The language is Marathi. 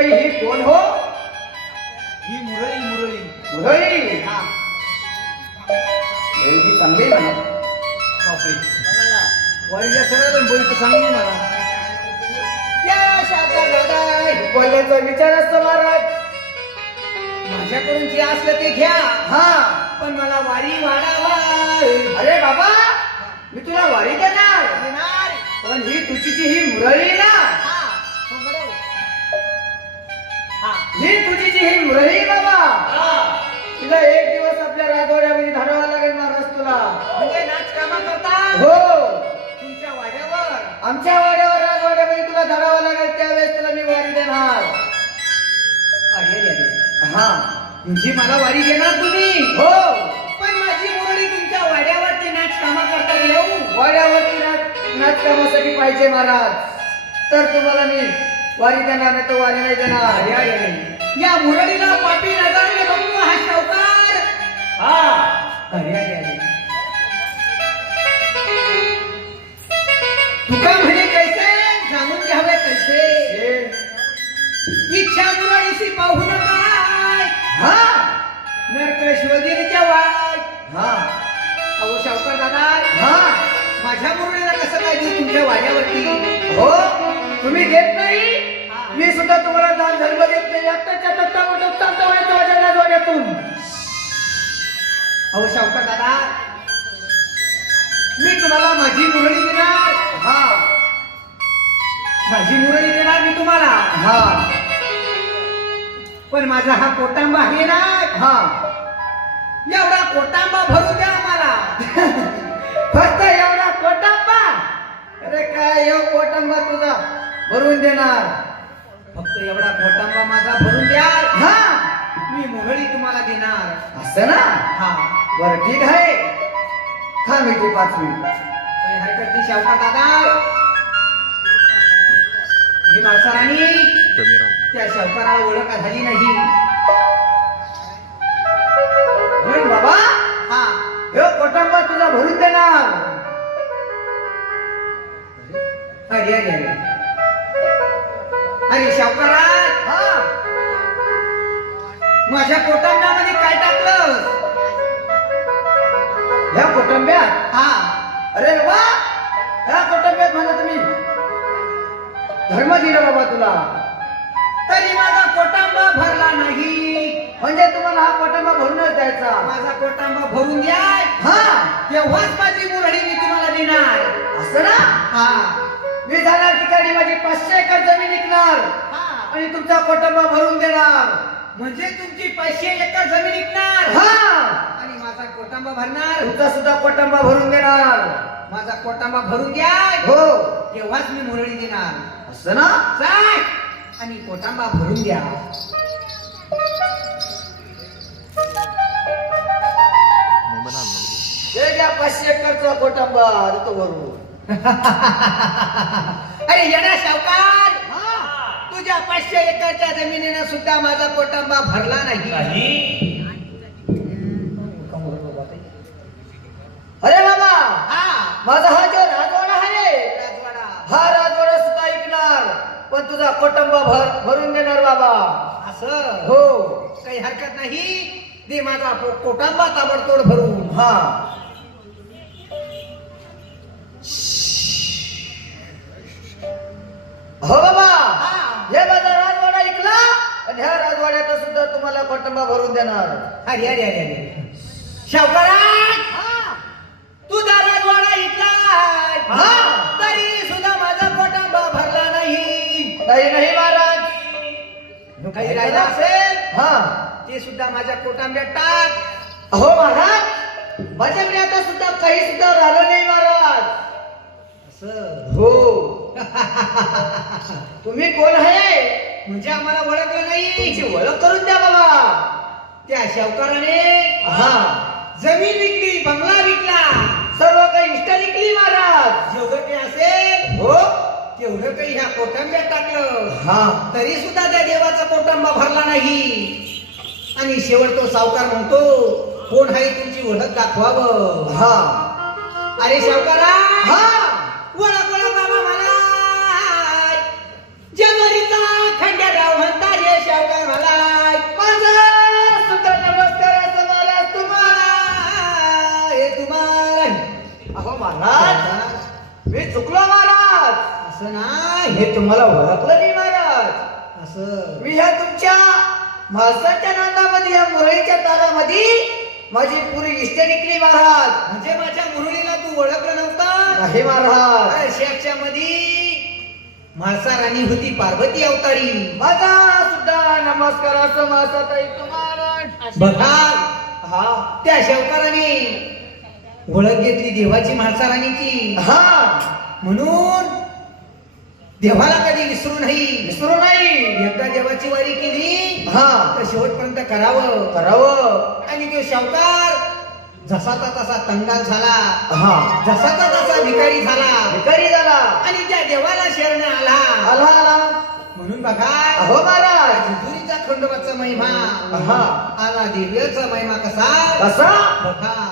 बाई ही कोण हो? ही मुरळी मुरळी मुरळी मुरळी चांगली म्हणा. बापरे. वळीच्या सगळ्या मुरळी चांगली म्हणा. बोलण्याचा विचार असतो महाराज. माझ्याकडून जी असलं ते घ्या. हा. पण मला वारी वाढावा. अरे बाबा मी तुला वारी देणार. पण ही तुझी ही मुरळी ना. हा. ही तुझी जी ही मुरळी बाबा. हा. तुला एक दिवस आपल्या राजवाड्यामध्ये धाडावा लागेल महाराज तुला. म्हणजे नाच कामा करता? हो. तुमच्या वाड्यावर? आमच्या वाड्यावर राजवाड्यामध्ये तुला धाडावा लागेल त्यावेळेस तुला मी वारी देणार. हा म्हणजे मला वारी देणार तुम्ही? हो. पण माझी मुरळी तुमच्या वाड्यावरती नाच कामा करता येऊ? वाड्यावरती नाच नाचकामासाठी पाहिजे महाराज. तर तुम्हाला मी वारी देणार नाही तर वारी नाही देणार. अरे या मुरळीला पापी नजरने बघतो हा सावकार हा. तुका म्हणे कैसे? जाणून घ्यावे कैसे? इच्छा मुरळीशी पाहू नका. हा. नरकेश्वरीच्या वाट. हा. अहो सावकार दादा. हा. माझ्या मुरळीला कसं काय तुमच्या वाड्यावरती? हो. तुम्ही देत नाही? मी सुद्धा तुम्हाला दान धर्म देत नाही. आत्ताच्या तत्ता मोठं व्हायचं माझ्या राजवाड्यातून अहो शावकर दादा मी तुम्हाला माझी मुरळी देणार. हा. माझी मुरळी देणार मी तुम्हाला. हा. पण माझा हा कोटांबा आहे ना हा. एवढा कोटांबा भरू द्या आम्हाला. फक्त एवढा कोटांबा. अरे काय एव कोटांबा तुझा भरून देणार. एवढा कोटांबा माझा भरून द्या हा. मी मुरळी तुम्हाला देणार. असं ना? हा. बर ठीक आहे. खा मी ते पाच मिनिट. काही हरकत नाही शावका दादा. ही माणसाराणी त्या शावकाराला ओळख झाली नाही. म्हणून बाबा. हा. ह्यो कोटांबा तुझा भरून देणार. अरे अरे अरे. अरे शावकारा हा. माझ्या कोटांबामध्ये काय टाकलं ह्या कोटंब्यात हा. अरे बाबा ह्या कोटंब्यात म्हणा तुम्ही. धर्म दिला बाबा तुला. तरी माझा कोटांबा भरला नाही. म्हणजे तुम्हाला हा कोटंबा भरूनच द्यायचा. माझा कोटांबा भरून द्या हा. तेव्हाच माझी मुरळी मी तुम्हाला देणार. असं ना? हा. मी जाणार ठिकाणी माझी पाचशे एकर जमीन विकणार. हा. आणि तुमचा कोटंबा भरून देणार. म्हणजे तुमची पाचशे एकर जमीन विकणार? हा. आणि माझा कोटांबा भरणार? तुमचा सुद्धा कोटंबा भरून देणार. माझा कोटांबा भरून द्या. हो. तेव्हाच मी मुरळी देणार. असं ना? आणि कोटांबा भरून द्या. हे घ्या पाचशे एकरचा कोटंबा देतो भरून. अरे येणार सावकार! तुझ्या पाचशे एकरच्या जमिनीनं सुद्धा माझा कोटांबा भरला नाही. अरे बाबा! हा. माझा हा जो राजवाडा आहे राजवाडा. हा राजवाडा सुद्धा ऐकणार. पण तुझा कोटंबा भर भरून देणार बाबा. असं? हो. काही हरकत नाही. दे माझा कोटांबा ताबडतोड भरून. हा. हो बाबा. हा. हे माझा राजवाडा ऐकला आणि ह्या राजवाड्याचा सुद्धा तुम्हाला कोटंबा भरून देणार. अरे अरे अरे अरे. सावकारा तुझा राजवाडा इथला हा. तरी सुद्धा माझा कोटांबा भरला नाही. नाही नाही महाराज. काही राहिलं असेल? हा. ते सुद्धा माझ्या कोटांब्यात टाक. अहो महाराज. माझ्याकडे आता सुद्धा काही सुद्धा राहिलं नाही महाराज. असं. हो. तुम्ही कोण आहे? म्हणजे आम्हाला ओळखलं नाही. ओळख करून द्या बाबा. त्या सावकाराने हा. जमीन विकली बंगला विकला. सर्व काही इष्ट विकली महाराज. जेवढं काही असेल हो. तेवढं काही ह्या कोटांब्यात टाकलं. हा. तरी सुद्धा त्या देवाचा कोटांबा भरला नाही. आणि शेवट तो सावकार म्हणतो कोण आहे तुमची ओळख दाखवावं? हा. अरे सावकारा हा. महाराज मी चुकलो महाराज. असं ना हे तुम्हाला ओळखलं नाही महाराज. असं. मी ह्या तुमच्या महाराष्ट्राच्या नांदामध्ये या मुरळीच्या तारामध्ये माझी पुरी इष्ट निघली महाराज. म्हणजे माझ्या मुरळीला तू ओळखलं नव्हता? नाही महाराज. शेक्षा मध्ये माणसा राणी होती पार्वती अवतारी. माझा सुद्धा नमस्कार असं माझा ताई तुम्हाला. बघा. हा त्या शेवकाराने ओळख घेतली देवाची म्हाळसा राणीची हा. म्हणून देवाला कधी विसरू नाही. विसरू नाही. एकदा देवाची वारी केली हा. तर शेवटपर्यंत करावं. करावं. आणि तो शावकार जसाचा तसा तंगाल झाला. हा. जसाचा तसा भिकारी झाला. भिकारी झाला. आणि त्या देवाला शरण आला. आला आला. म्हणून बघा अहो महाराज. जेजुरीचा खंडोबाचा महिमा. हा. आला देवीचा महिमा कसा? कसा? बघा.